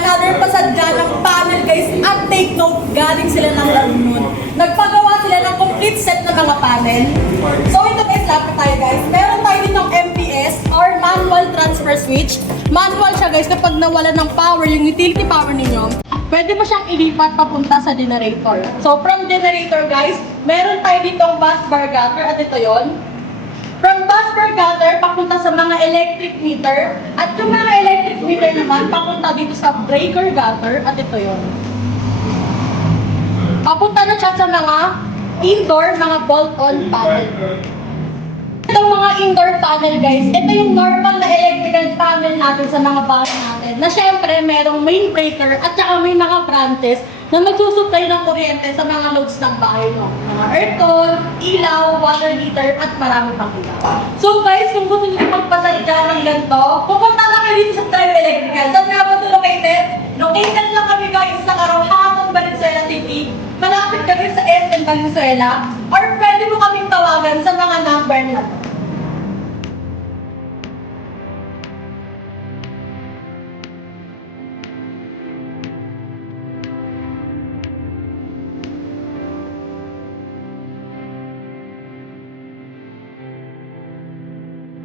another pasadya ng panel guys. At take note, galing sila ng Lagnon. Nagpagawa sila ng complete set ng mga panel. So ito guys, lapit tayo guys. Meron tayo ditong MPS or manual transfer switch. Manual siya guys kapag nawala ng power, yung utility power ninyo. Pwede mo siyang ilipat papunta sa generator. So from generator guys, meron tayo ditong bus bar gutter at ito yon. From bus bar gutter, papunta sa mga electric meter. At yung mga electric meter naman, papunta dito sa breaker gutter at ito yon. Papunta na siya sa mga indoor, mga bolt-on panel. Itong mga indoor panel guys, ito yung normal na electrical panel natin sa mga bahay natin. Na syempre, merong main breaker at saka may mga branches na magsusupply ng kuryente sa mga loads ng bahay mo. Mga aircon, ilaw, water heater, at marami pang ilaw. So guys, kung gusto nyo magpasadya ng ganito, pupunta na kayo dito sa Tribe Electrical. Saan nga ba ito located? Located lang kami guys sa Karohakon, Valenzuela City. Malapit kami sa SM Valenzuela. Or pwede mo kaming tawagan sa mga number na to.